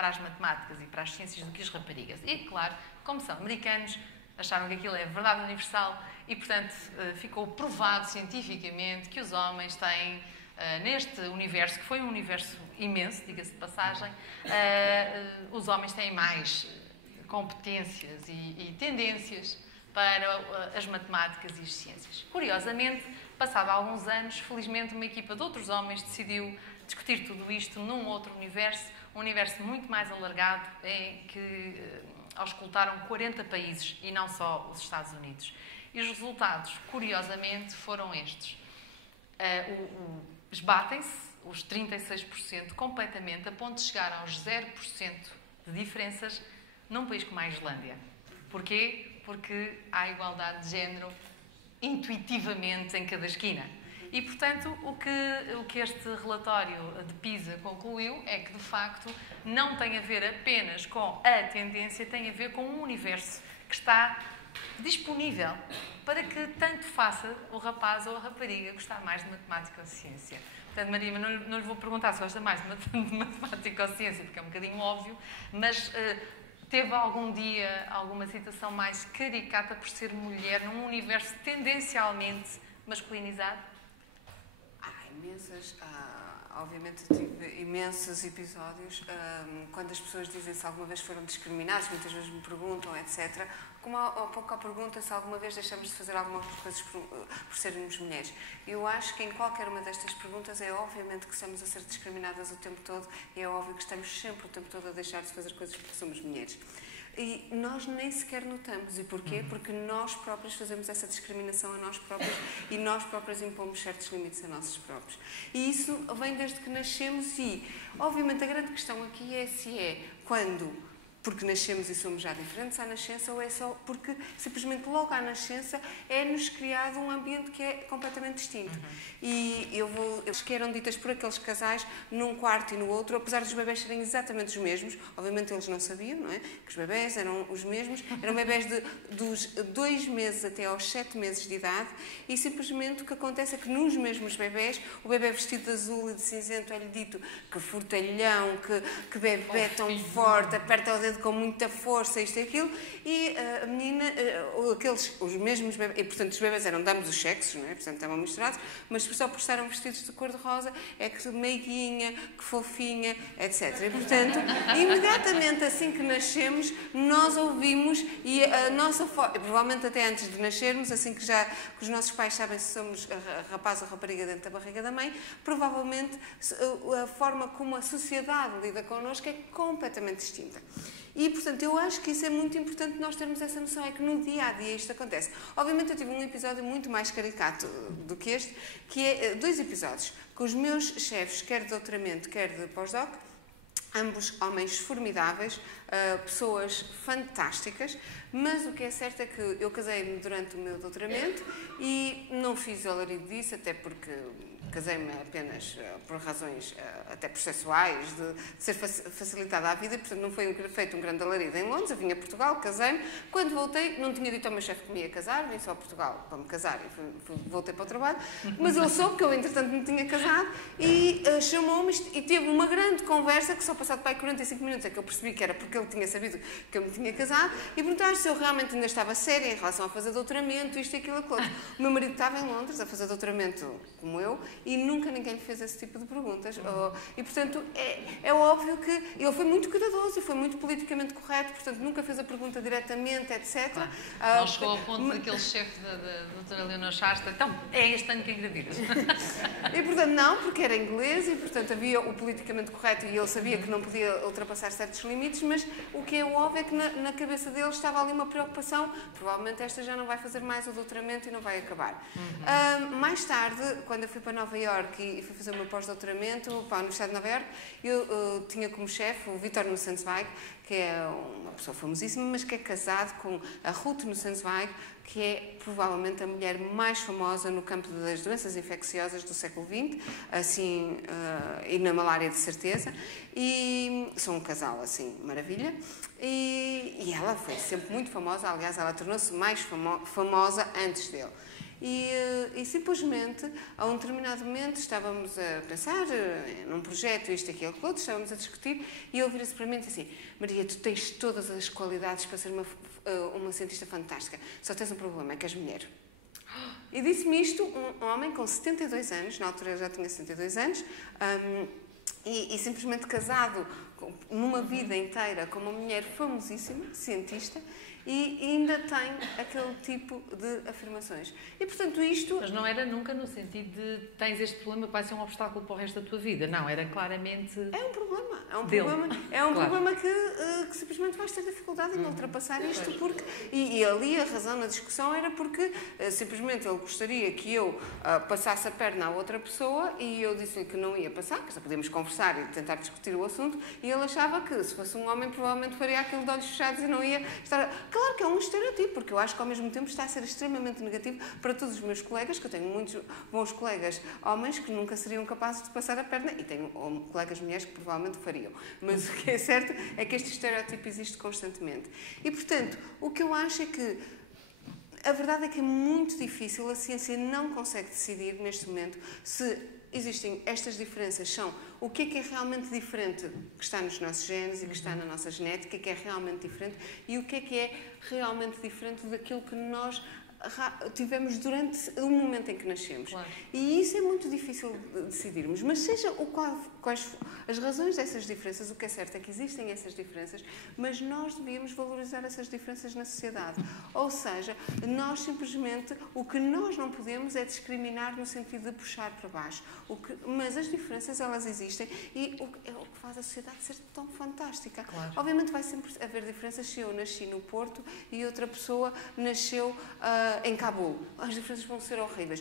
para as matemáticas e para as ciências do que as raparigas. E, claro, como são americanos, acharam que aquilo é verdade universal e, portanto, ficou provado cientificamente que os homens têm, neste universo, que foi um universo imenso, diga-se de passagem, os homens têm mais competências e tendências para as matemáticas e as ciências. Curiosamente, passado alguns anos, felizmente, uma equipa de outros homens decidiu discutir tudo isto num outro universo, um universo muito mais alargado, em que auscultaram 40 países e não só os Estados Unidos. E os resultados, curiosamente, foram estes. Esbatem-se os 36% completamente, a ponto de chegar aos 0% de diferenças num país como a Islândia. Porquê? Porque há igualdade de género intuitivamente em cada esquina. E, portanto, o que este relatório de PISA concluiu é que, de facto, não tem a ver apenas com a tendência, tem a ver com um universo que está disponível para que tanto faça o rapaz ou a rapariga gostar mais de matemática ou ciência. Portanto, Maria, não lhe vou perguntar se gosta mais de matemática ou ciência, porque é um bocadinho óbvio, mas teve algum dia alguma situação mais caricata por ser mulher num universo tendencialmente masculinizado? Imensas. Obviamente eu tive imensos episódios quando as pessoas dizem se alguma vez foram discriminadas, muitas vezes me perguntam, etc. Como há pouco a pergunta se alguma vez deixamos de fazer algumas coisas por sermos mulheres. Eu acho que em qualquer uma destas perguntas é obviamente que estamos a ser discriminadas o tempo todo e é óbvio que estamos sempre o tempo todo a deixar de fazer coisas porque somos mulheres. E nós nem sequer notamos. E porquê? Porque nós próprios fazemos essa discriminação a nós próprios e nós próprios impomos certos limites a nós próprios. E isso vem desde que nascemos e, obviamente, a grande questão aqui é se é quando porque nascemos e somos já diferentes à nascença ou é só porque simplesmente logo à nascença é-nos criado um ambiente que é completamente distinto. E eles que eram ditas por aqueles casais num quarto e no outro, apesar dos bebés serem exatamente os mesmos, obviamente eles não sabiam, não é? Que os bebés eram os mesmos, eram bebés dos 2 meses até aos 7 meses de idade e simplesmente o que acontece é que nos mesmos bebés, o bebé vestido de azul e de cinzento é-lhe dito que fortalhão, que bebé tão forte, aperta o dedo com muita força, isto e aquilo, e a menina, os mesmos bebés, e portanto os bebés eram de ambos os sexos, não é? Portanto estavam misturados, mas só por estarem vestidos de cor-de-rosa é que meiguinha, que fofinha, etc. E portanto, imediatamente assim que nascemos, nós ouvimos e a nossa forma, provavelmente até antes de nascermos, assim que os nossos pais sabem se somos rapaz ou rapariga dentro da barriga da mãe, provavelmente a forma como a sociedade lida connosco é completamente distinta. E, portanto, eu acho que isso é muito importante nós termos essa noção, é que no dia-a-dia isto acontece. Obviamente eu tive um episódio muito mais caricato do que este, que é 2 episódios, com os meus chefes, quer de doutoramento, quer de pós-doc, ambos homens formidáveis, pessoas fantásticas, mas o que é certo é que eu casei-me durante o meu doutoramento e não fiz alarido disso, até porque casei-me apenas por razões até processuais, de ser facilitada a vida, e portanto não foi feito um grande alarido em Londres. Eu vim a Portugal, casei-me. Quando voltei, não tinha dito ao meu chefe que me ia casar, vim só a Portugal para me casar e voltei para o trabalho, mas ele soube que eu entretanto me tinha casado e chamou-me e teve uma grande conversa que só passado para aí 45 minutos é que eu percebi que era porque ele tinha sabido que eu me tinha casado e perguntar se eu realmente ainda estava séria em relação a fazer doutoramento, isto e aquilo, aquilo. O meu marido estava em Londres a fazer doutoramento como eu e nunca ninguém lhe fez esse tipo de perguntas. E, portanto, é óbvio que ele foi muito cuidadoso e foi muito politicamente correto, portanto, nunca fez a pergunta diretamente, etc. Não chegou ao ponto daquele chefe da doutora Leonor Shasta, então, é este ano que engravidas. E, portanto, não, porque era inglês e, portanto, havia o politicamente correto e ele sabia que não podia ultrapassar certos limites, mas o que é óbvio é que na cabeça dele estava ali uma preocupação, provavelmente esta já não vai fazer mais o doutoramento e não vai acabar. Mais tarde, quando eu fui para Nova Iorque e fui fazer o meu pós-doutoramento para a Universidade de Nova Iorque, eu tinha como chefe o Vítor Nussensweig, que é uma pessoa famosíssima, mas que é casado com a Ruth Nussensweig, que é provavelmente a mulher mais famosa no campo das doenças infecciosas do século XX, assim, e na malária de certeza, e são um casal, assim, maravilha, e ela foi sempre muito famosa, aliás, ela tornou-se mais famosa antes dele. E simplesmente, a um determinado momento, estávamos a pensar num projeto, isto, aquilo, aquilo outro, estávamos a discutir, e ele vira-se para mim e disse assim: Maria, tu tens todas as qualidades para ser uma cientista fantástica, só tens um problema, é que és mulher. E disse-me isto um homem com 72 anos, na altura eu já tinha 72 anos, e simplesmente casado numa vida inteira com uma mulher famosíssima, cientista, e ainda tem aquele tipo de afirmações. E, portanto, isto... Mas não era nunca no sentido de tens este problema que vai ser um obstáculo para o resto da tua vida. Não, era claramente... É um problema. Claro. Problema que simplesmente vais ter dificuldade em ultrapassar isto, porque... E ali a razão na discussão era porque simplesmente ele gostaria que eu passasse a perna à outra pessoa, e eu disse-lhe que não ia passar, que só podíamos conversar e tentar discutir o assunto, e ele achava que, se fosse um homem, provavelmente faria aquilo de olhos fechados e não ia estar... Claro que é um estereotipo, porque eu acho que ao mesmo tempo está a ser extremamente negativo para todos os meus colegas, que eu tenho muitos bons colegas homens que nunca seriam capazes de passar a perna, e tenho colegas mulheres que provavelmente fariam. Mas o que é certo é que este estereotipo existe constantemente. E, portanto, o que eu acho é que a verdade é que é muito difícil, a ciência não consegue decidir neste momento se existem estas diferenças, são o que é realmente diferente que está nos nossos genes e que está na nossa genética, que é realmente diferente, e o que é realmente diferente daquilo que nós tivemos durante o momento em que nascemos. Claro. E isso é muito difícil de decidirmos, mas seja quais as razões dessas diferenças, o que é certo é que existem essas diferenças, mas nós devíamos valorizar essas diferenças na sociedade. Ou seja, nós simplesmente, o que nós não podemos é discriminar no sentido de puxar para baixo. Mas as diferenças, elas existem, e é o que faz a sociedade ser tão fantástica. Claro. Obviamente vai sempre haver diferenças se eu nasci no Porto e outra pessoa nasceu em Cabul. As diferenças vão ser horríveis.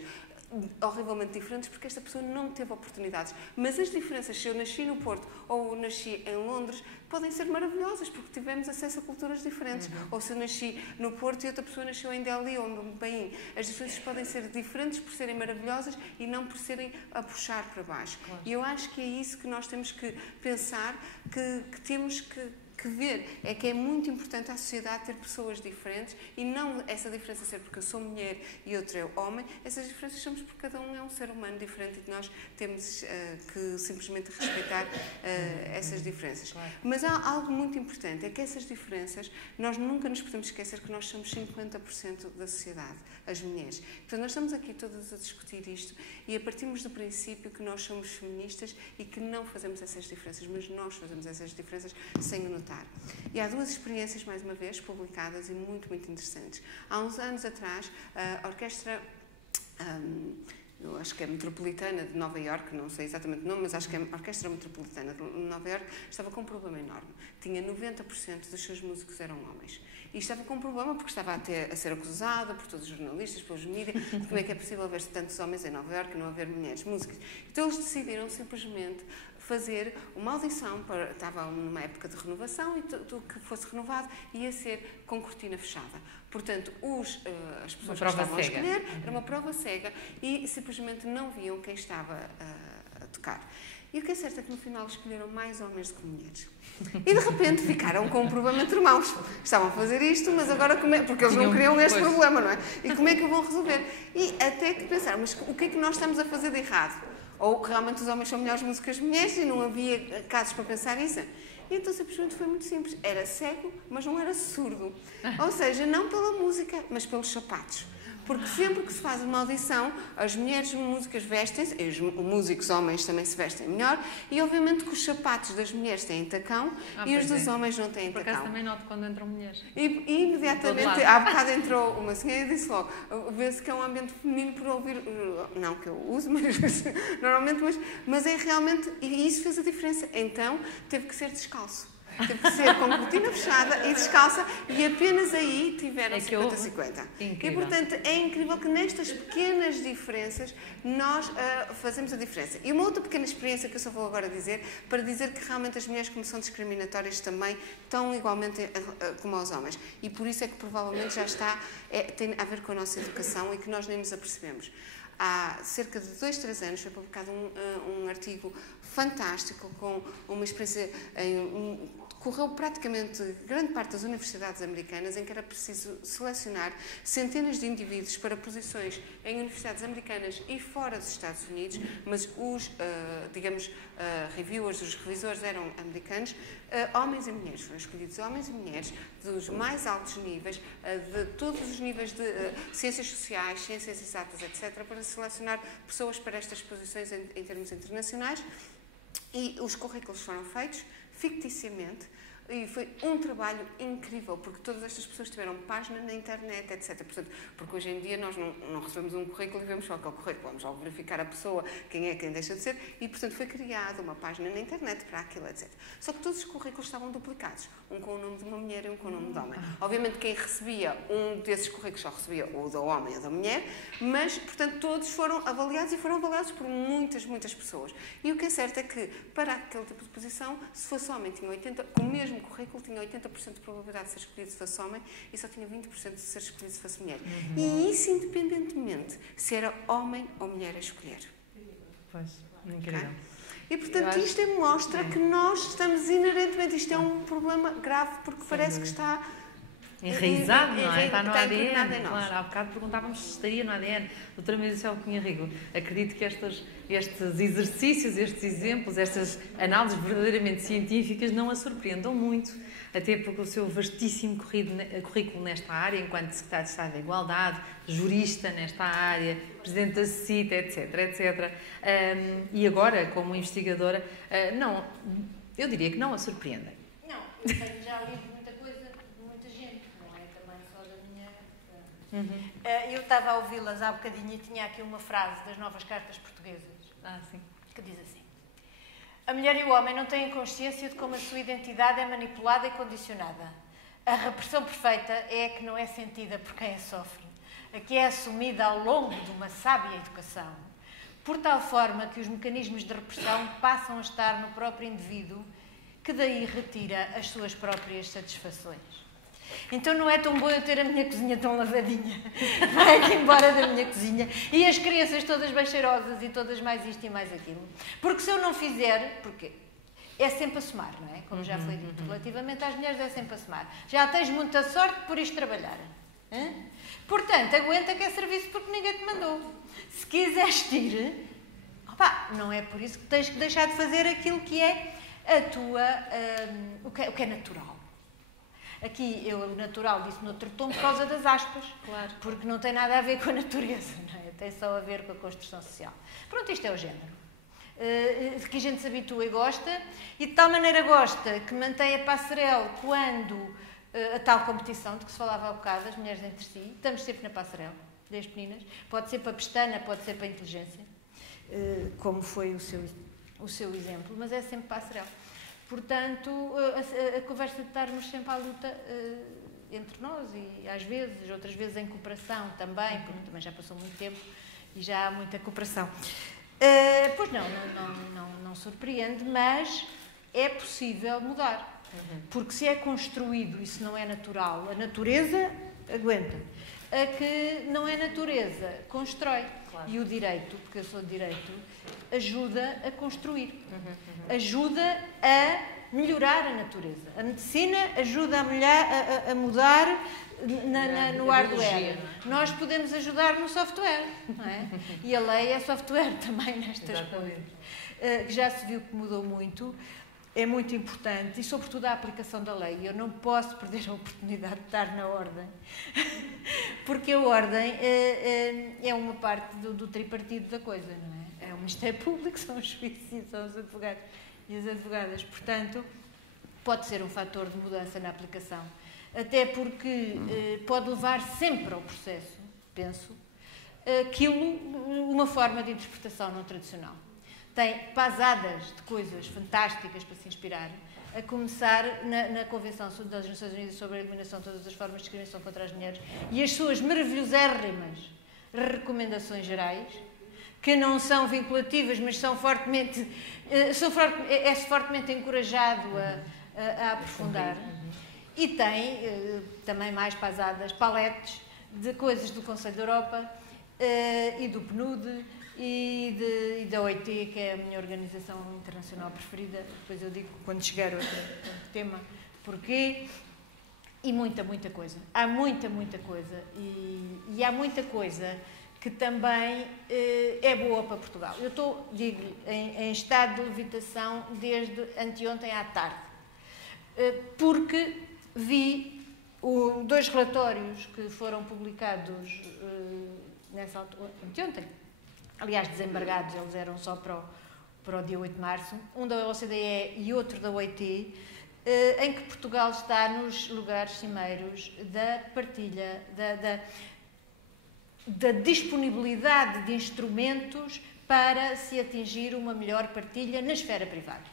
Horrivelmente diferentes, porque esta pessoa não teve oportunidades. Mas as diferenças, se eu nasci no Porto ou nasci em Londres, podem ser maravilhosas, porque tivemos acesso a culturas diferentes. Ou se eu nasci no Porto e outra pessoa nasceu em Delhi ou no Bahia. As diferenças podem ser diferentes por serem maravilhosas e não por serem a puxar para baixo. Claro. E eu acho que é isso que nós temos que pensar, que temos que ver, é que é muito importante à sociedade ter pessoas diferentes, e não essa diferença ser porque eu sou mulher e outro é homem. Essas diferenças somos porque cada um é um ser humano diferente, e nós temos que simplesmente respeitar essas diferenças. Claro. Mas há algo muito importante, é que essas diferenças, nós nunca nos podemos esquecer que nós somos 50% da sociedade, as mulheres. Portanto, nós estamos aqui todas a discutir isto, e partimos do princípio que nós somos feministas e que não fazemos essas diferenças, mas nós fazemos essas diferenças sem o notar. E há duas experiências, mais uma vez, publicadas e muito, muito interessantes. Há uns anos atrás, a orquestra, eu acho que é Metropolitana de Nova Iorque, não sei exatamente o nome, mas acho que é a Orquestra Metropolitana de Nova Iorque, estava com um problema enorme. Tinha 90% dos seus músicos eram homens. E estava com um problema porque estava a ser acusada por todos os jornalistas, pelos mídias, de como é que é possível haver tantos homens em Nova Iorque e não haver mulheres músicas. Então eles decidiram simplesmente fazer uma audição, estava numa época de renovação, e tudo que fosse renovado ia ser com cortina fechada. Portanto, as pessoas que estavam a escolher, era uma prova cega, e simplesmente não viam quem estava a tocar. E o que é certo é que no final escolheram mais homens do que mulheres. E de repente ficaram com um problema entre mãos. Estavam a fazer isto, mas agora porque eles não queriam este problema, não é? E como é que o vão resolver? E até que pensaram, mas o que é que nós estamos a fazer de errado? Ou que realmente os homens são melhores músicos que as mulheres, e não havia casos para pensar isso. E então simplesmente foi muito simples. Era cego, mas não era surdo. Ou seja, não pela música, mas pelos sapatos. Porque sempre que se faz uma audição, as mulheres músicas vestem-se, e os músicos homens também se vestem melhor, e obviamente que os sapatos das mulheres têm tacão e os dos homens não têm tacão. Por acaso também noto quando entram mulheres. E imediatamente, há bocado entrou uma senhora e disse logo, vê-se que é um ambiente feminino por ouvir, não que eu uso, mas normalmente, mas é realmente, e isso fez a diferença. Então, teve que ser descalço. Teve que ser com cortina fechada e descalça, e apenas aí tiveram 50-50. E, portanto, é incrível que nestas pequenas diferenças nós fazemos a diferença. E uma outra pequena experiência que eu só vou agora dizer, para dizer que realmente as mulheres, como são discriminatórias também, estão igualmente como os homens. E por isso é que provavelmente já tem a ver com a nossa educação, e que nós nem nos apercebemos. Há cerca de 2-3 anos foi publicado um artigo fantástico, com uma experiência correu praticamente grande parte das universidades americanas em que era preciso selecionar centenas de indivíduos para posições em universidades americanas e fora dos Estados Unidos, mas os, digamos, reviewers, os revisores eram americanos, homens e mulheres. Foram escolhidos homens e mulheres dos mais altos níveis, de todos os níveis de ciências sociais, ciências exatas, etc., para selecionar pessoas para estas posições em termos internacionais. E os currículos foram feitos ficticiamente e foi um trabalho incrível, porque todas estas pessoas tiveram página na internet, etc. Portanto, porque hoje em dia nós não recebemos um currículo e vemos só aquele currículo, vamos ao verificar a pessoa, quem é, quem deixa de ser, e portanto foi criada uma página na internet para aquilo, etc. Só que todos os currículos estavam duplicados, um com o nome de uma mulher e um com o nome de homem. Obviamente quem recebia um desses currículos só recebia o do homem ou da mulher, mas portanto todos foram avaliados e foram avaliados por muitas pessoas. E o que é certo é que para aquele tipo de posição, se fosse homem, tinha 80%, com o mesmo currículo, tinha 80% de probabilidade de ser escolhido se fosse homem e só tinha 20% de ser escolhido se fosse mulher. E isso independentemente se era homem ou mulher a escolher. Pois, incrível. Okay? E, portanto, isto mostra que nós estamos inerentemente... Isto é um problema grave, porque parece que está... Enraizado, não é? Está no ADN. Claro, há bocado perguntávamos se estaria no ADN. Doutora Maricel Cunha Rigo, acredito que estes exercícios, estes exemplos, estas análises verdadeiramente científicas não a surpreendam muito, até porque o seu vastíssimo currículo nesta área, enquanto Secretário de Estado da Igualdade, jurista nesta área, Presidente da CITA, etc. E agora, como investigadora, eu diria que não a surpreendem. Não, eu tenho já lido muita coisa de muita gente, não é também só da minha... Eu estava a ouvi-las há bocadinho e tinha aqui uma frase das novas cartas portuguesas, Sim. que diz assim: a mulher e o homem não têm consciência de como a sua identidade é manipulada e condicionada. A repressão perfeita é a que não é sentida por quem a sofre, a que é assumida ao longo de uma sábia educação, por tal forma que os mecanismos de repressão passam a estar no próprio indivíduo, que daí retira as suas próprias satisfações. Então não é tão bom eu ter a minha cozinha tão lavadinha. Vai aqui embora da minha cozinha. E as crianças todas bem cheirosas e todas mais isto e mais aquilo. Porque se eu não fizer... Porque é sempre a somar, não é? Como já foi dito. Relativamente às mulheres é sempre a somar. Já tens muita sorte por isto trabalhar. Portanto, aguenta que é serviço porque ninguém te mandou. Se quiseres ir... não é por isso que tens que deixar de fazer aquilo que é a tua... o que é natural. Aqui, o natural disse no outro tom por causa das aspas. Claro. Porque não tem nada a ver com a natureza, não é? Tem só a ver com a construção social. Pronto, isto é o género. Que a gente se habitua e gosta, e de tal maneira gosta que mantém a passarela quando a tal competição de que se falava há bocado, as mulheres entre si, estamos sempre na passarela, desde meninas. Pode ser para a pestana, pode ser para a inteligência, como foi o seu exemplo, mas é sempre passarela. Portanto, a conversa de estarmos sempre à luta entre nós e às vezes, outras vezes em cooperação também, porque também já passou muito tempo e já há muita cooperação. Pois não surpreende, mas é possível mudar. Porque se é construído e se não é natural, a natureza aguenta. A que não é natureza, constrói. Claro. E o direito, porque eu sou de direito, ajuda a construir. Ajuda a melhorar a natureza. A medicina ajuda a mudar no hardware. Nós podemos ajudar no software, não é? E a lei é software também nestas coisas. Que já se viu que mudou muito. É muito importante e, sobretudo, a aplicação da lei. Eu não posso perder a oportunidade de estar na ordem, porque a ordem é uma parte do tripartido da coisa, não é? É o Ministério Público, são os juízes e são os advogados e as advogadas. Portanto, pode ser um fator de mudança na aplicação. Até porque pode levar sempre ao processo, penso, uma forma de interpretação não tradicional. Tem pasadas de coisas fantásticas para se inspirar, a começar na Convenção das Nações Unidas sobre a Eliminação de Todas as Formas de Discriminação contra as Mulheres e as suas maravilhosérrimas recomendações gerais, que não são vinculativas, mas são fortemente encorajado a aprofundar. E tem também mais pasadas, paletes de coisas do Conselho da Europa e do PNUD e da OIT, que é a minha organização internacional preferida. Depois eu digo quando chegar outro tema porquê. E muita coisa. Há muita coisa. E há muita coisa que também é boa para Portugal. Eu estou, digo-lhe, em estado de levitação desde anteontem à tarde. Porque vi 2 relatórios que foram publicados nessa altura, anteontem. Aliás, desembargados, eles eram só para o dia 8 de março. Um da OCDE e outro da OIT, em que Portugal está nos lugares cimeiros da partilha, da disponibilidade de instrumentos para se atingir uma melhor partilha na esfera privada.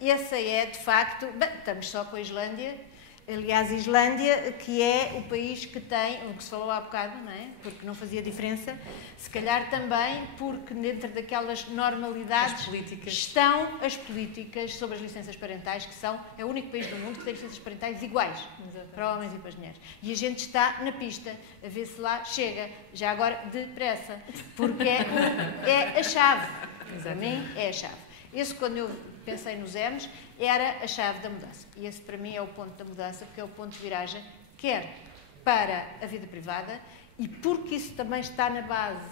Essa é, de facto, estamos só com a Islândia. Aliás, a Islândia, que é o país que tem, o que se falou há bocado, não é? Porque não fazia diferença, se calhar também porque dentro daquelas normalidades estão as políticas sobre as licenças parentais, que é o único país do mundo que tem licenças parentais iguais. Exatamente. Para homens e para as mulheres. E a gente está na pista, a ver se lá chega, já agora depressa, porque é a chave. Para mim é a chave. Esse, quando eu pensei nos M's, era a chave da mudança. E esse, para mim, é o ponto da mudança, porque é o ponto de viragem, quer para a vida privada e porque isso também está na base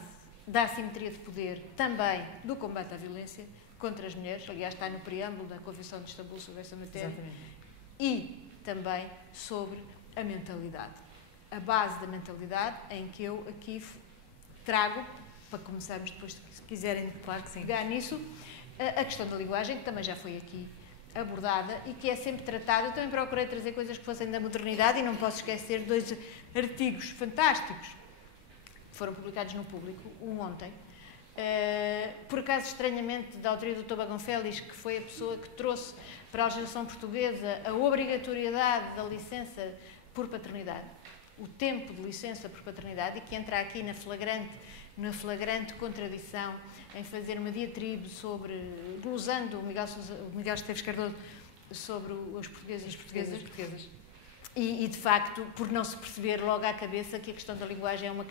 da assimetria de poder, também do combate à violência contra as mulheres. Aliás, está no preâmbulo da Convenção de Istambul sobre essa matéria. Exatamente. E também sobre a mentalidade. A base da mentalidade, em que eu aqui trago, para começarmos depois, se quiserem, claro que sim, pegar nisso, a questão da linguagem, que também já foi aqui abordada e que é sempre tratada. Eu também procurei trazer coisas que fossem da modernidade e não posso esquecer 2 artigos fantásticos que foram publicados no Público, ontem. Por acaso, estranhamente, da autoria do Dr. Bagão Félix, que foi a pessoa que trouxe para a legislação portuguesa a obrigatoriedade da licença por paternidade, o tempo de licença por paternidade, e que entra aqui na flagrante contradição em fazer uma diatribe sobre, glosando o Miguel Esteves Cardoso sobre os portugueses e as portuguesas. E, de facto, por não se perceber logo à cabeça que a questão da linguagem é uma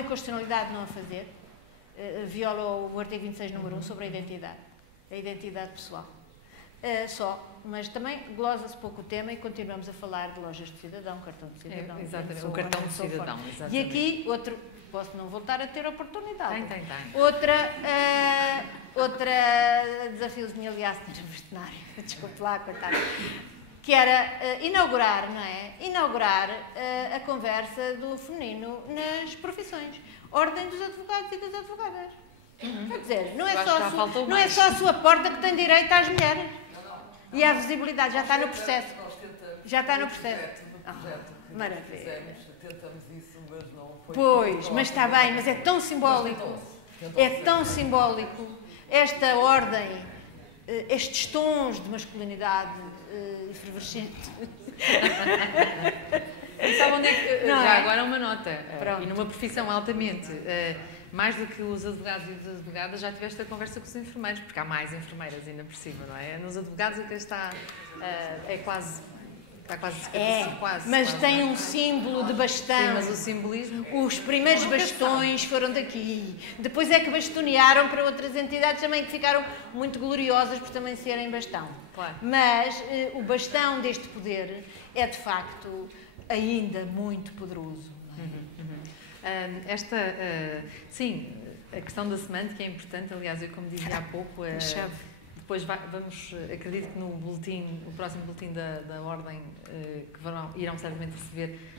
inconstitucionalidade não a fazer, viola o artigo 26, número 1, sobre a identidade pessoal. Mas também glosa-se pouco o tema e continuamos a falar de lojas de cidadão, cartão de cidadão. Exatamente, o cartão de cidadão. E aqui, posso não voltar a ter oportunidade. Tem. Outra desafiozinho, aliás, Sra. Bastonária, desculpe lá, coitada, que era inaugurar a conversa do feminino nas profissões. Ordem dos advogados e das advogadas. Quer dizer, não é só a sua porta que tem direito às mulheres. E a visibilidade já está no processo. Maravilha. Tentamos isso, mas não foi. Pois, mas está bem, mas é tão simbólico. É tão simbólico esta ordem, estes tons de masculinidade efervescente. E sabe onde é que. Não já é? agora uma nota. Pronto. E numa profissão altamente. Mais do que os advogados e as advogadas, já tiveste a conversa com os enfermeiros, porque há mais enfermeiras ainda por cima, não é? Nos advogados até está quase. Está quase. Mas tem um símbolo de bastão. Sim, mas o simbolismo. Os primeiros bastões foram daqui. Depois é que bastonearam para outras entidades também que ficaram muito gloriosas por também serem bastão. Claro. Mas o bastão deste poder é de facto ainda muito poderoso. Sim, a questão da semântica é importante. Aliás, eu, como dizia há pouco, depois acredito que no próximo boletim da Ordem, que irão certamente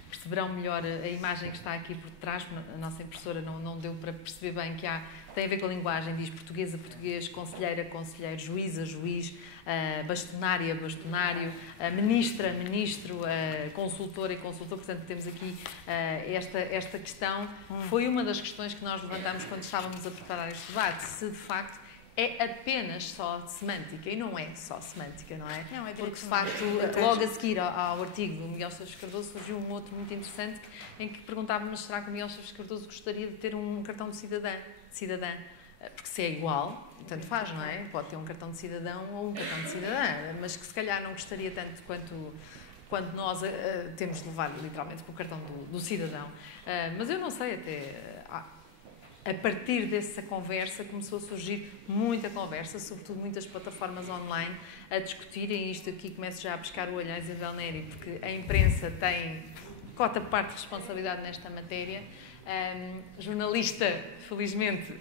perceberão melhor a imagem que está aqui por trás. A nossa impressora não deu para perceber bem que tem a ver com a linguagem, diz portuguesa, português, conselheira, conselheiro, juíza, juiz, bastonária, bastonário, ministra, ministro, consultora e consultor. Portanto, temos aqui esta questão. Foi uma das questões que nós levantámos quando estávamos a preparar este debate, se de facto é apenas só semântica, e não é só semântica, não é? Não, é porque, de facto, logo a seguir ao artigo do Miguel Esteves Cardoso surgiu um outro muito interessante em que perguntávamos: será que o Miguel Esteves Cardoso gostaria de ter um cartão de cidadã? Porque se é igual, tanto faz, não é? Pode ter um cartão de cidadão ou um cartão de cidadã, mas que se calhar não gostaria tanto quanto nós temos de levar literalmente para o cartão do cidadão. Mas eu não sei, até a partir dessa conversa começou a surgir muita conversa, sobretudo muitas plataformas online a discutirem isto aqui. Começo já a pescar o olho à Isabel Neri, porque a imprensa tem cota parte de responsabilidade nesta matéria. Jornalista, felizmente,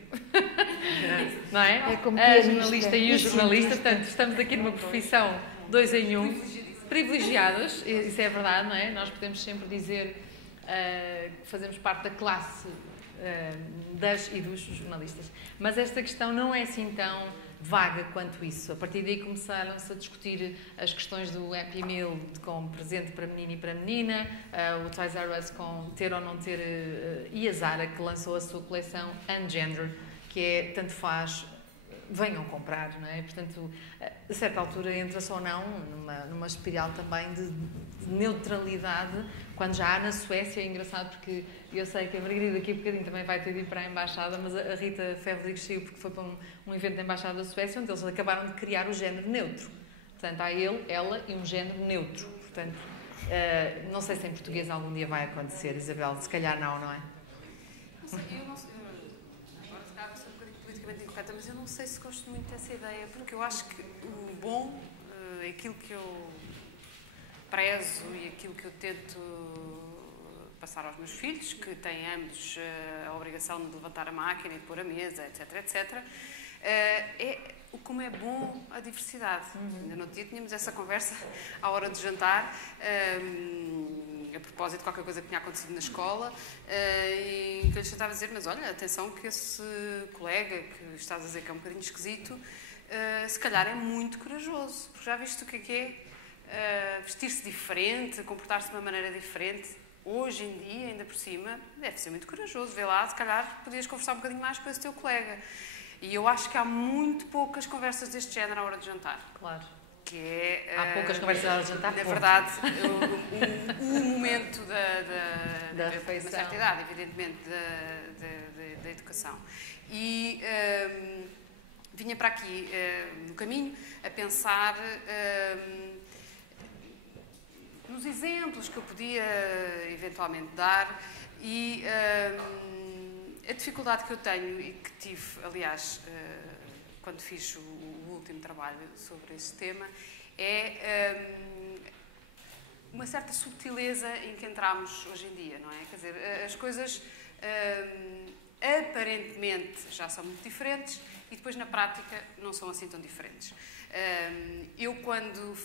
não é? É como A jornalista e o jornalista, portanto, estamos aqui numa profissão 2 em 1, privilegiadas, isso é verdade, não é? Nós podemos sempre dizer que fazemos parte da classe das e dos jornalistas, mas esta questão não é assim tão vaga quanto isso. A partir daí começaram-se a discutir as questões do Happy Meal com presente para menino e para menina, o Toys R Us com ter ou não ter, e a Zara que lançou a sua coleção Ungender, que é tanto faz, venham comprar, não é? Portanto, a certa altura entra-se ou não numa espiral também de neutralidade, quando já há na Suécia. É engraçado porque eu sei que a Margarida daqui a bocadinho também vai ter de ir para a Embaixada, mas a Rita Ferro Rodrigues saiu porque foi para um evento da Embaixada da Suécia, onde eles acabaram de criar o género neutro. Portanto, há ele, ela e um género neutro. Portanto, não sei se em português algum dia vai acontecer, Isabel, se calhar não é? Não sei, eu não sei, agora se calhar sou um bocadinho politicamente incorreta, mas eu não sei se gosto muito dessa ideia, porque eu acho que o bom, aquilo que eu prezo e aquilo que eu tento passar aos meus filhos, que têm ambos a obrigação de levantar a máquina e de pôr a mesa, etc, etc, é como é bom a diversidade. Ainda no outro dia tínhamos essa conversa à hora de jantar, a propósito de qualquer coisa que tinha acontecido na escola, e que eu lhes tentava dizer, mas olha, atenção que esse colega que estás a dizer que é um bocadinho esquisito, se calhar é muito corajoso, porque já viste o que é vestir-se diferente, comportar-se de uma maneira diferente. Hoje em dia, ainda por cima, deve ser muito corajoso. Vê lá, se calhar podias conversar um bocadinho mais com esse teu colega. E eu acho que há muito poucas conversas deste género à hora de jantar. Claro. Que é, Há poucas conversas à hora de jantar. na verdade, o momento Da uma refeição. certa idade, evidentemente, da educação. E vinha para aqui, no caminho, a pensar nos exemplos que eu podia eventualmente dar e a dificuldade que eu tenho e que tive, aliás, quando fiz o último trabalho sobre esse tema, é uma certa subtileza em que entramos hoje em dia, não é? Quer dizer, as coisas aparentemente já são muito diferentes e depois na prática não são assim tão diferentes. Eu quando...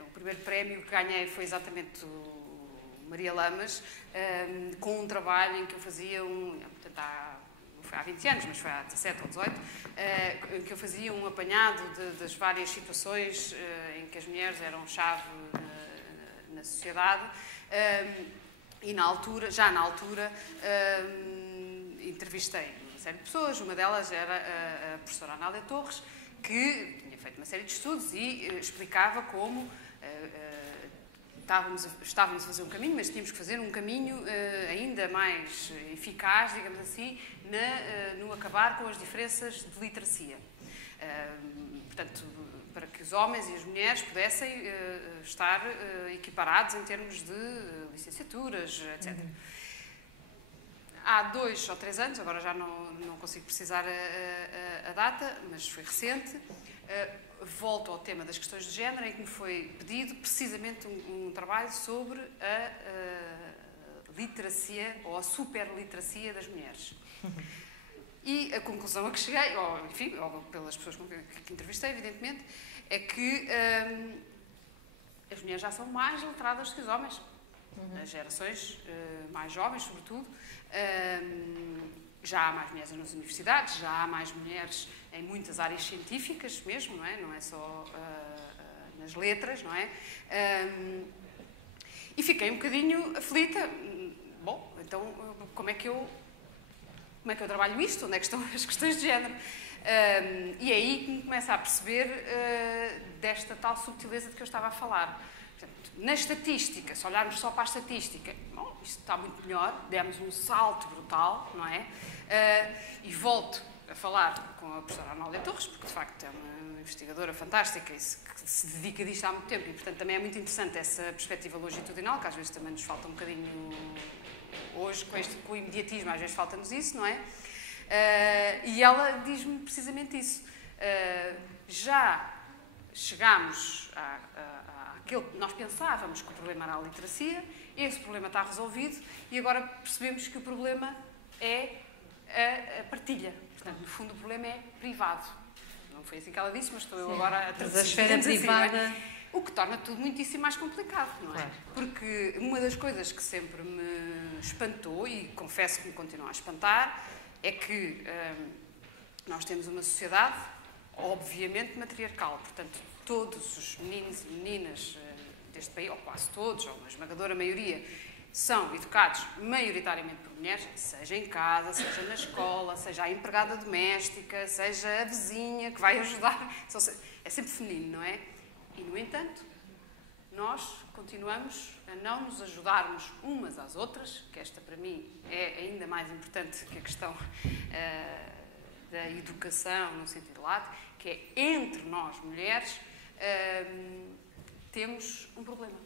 O primeiro prémio que ganhei foi exatamente o Maria Lamas, com um trabalho em que eu fazia portanto, não foi há 20 anos, mas foi há 17 ou 18, em que eu fazia um apanhado das várias situações em que as mulheres eram chave na sociedade, e já na altura entrevistei uma série de pessoas. Uma delas era a professora Anália Torres, que tinha feito uma série de estudos e explicava como estávamos a fazer um caminho, mas tínhamos que fazer um caminho ainda mais eficaz, digamos assim, no acabar com as diferenças de literacia. Portanto, para que os homens e as mulheres pudessem estar equiparados em termos de licenciaturas, etc. Há 2 ou 3 anos, agora já não consigo precisar a data, mas foi recente, volto ao tema das questões de género, em que me foi pedido precisamente um trabalho sobre a literacia ou a superliteracia das mulheres. E a conclusão a que cheguei, ou pelas pessoas que entrevistei, evidentemente, é que as mulheres já são mais letradas que os homens. As gerações mais jovens, sobretudo. Já há mais mulheres nas universidades, já há mais mulheres em muitas áreas científicas mesmo, não é? Não é só nas letras, não é? E fiquei um bocadinho aflita. Bom, então como é que eu trabalho isto? Onde é que estão as questões de género? E é aí que me começa a perceber desta tal subtileza de que eu estava a falar. Portanto, na estatística, se olharmos só para a estatística, bom, isto está muito melhor, demos um salto brutal, não é? E volto a falar com a professora Anália Torres, porque de facto é uma investigadora fantástica e que se dedica a disto há muito tempo, e portanto também é muito interessante essa perspectiva longitudinal, que às vezes também nos falta um bocadinho hoje, com o imediatismo, às vezes falta-nos isso, não é? E ela diz-me precisamente isso. Já chegámos àquilo que nós pensávamos que o problema era a literacia, esse problema está resolvido e agora percebemos que o problema é a partilha. Portanto, no fundo, o problema é privado. Não foi assim que ela disse, mas estou eu agora a traduzir. A esfera privada... Assim, o que torna tudo muitíssimo mais complicado, não é? Claro. Porque uma das coisas que sempre me espantou, e confesso que me continua a espantar, é que nós temos uma sociedade, obviamente, matriarcal. Portanto, todos os meninos e meninas deste país, ou quase todos, ou uma esmagadora maioria, são educados maioritariamente por mulheres, seja em casa, seja na escola, seja a empregada doméstica, seja a vizinha que vai ajudar. É sempre feminino, não é? E, no entanto, nós continuamos a não nos ajudarmos umas às outras, que esta, para mim, é ainda mais importante que a questão da educação, no sentido lato, que é entre nós, mulheres, temos um problema.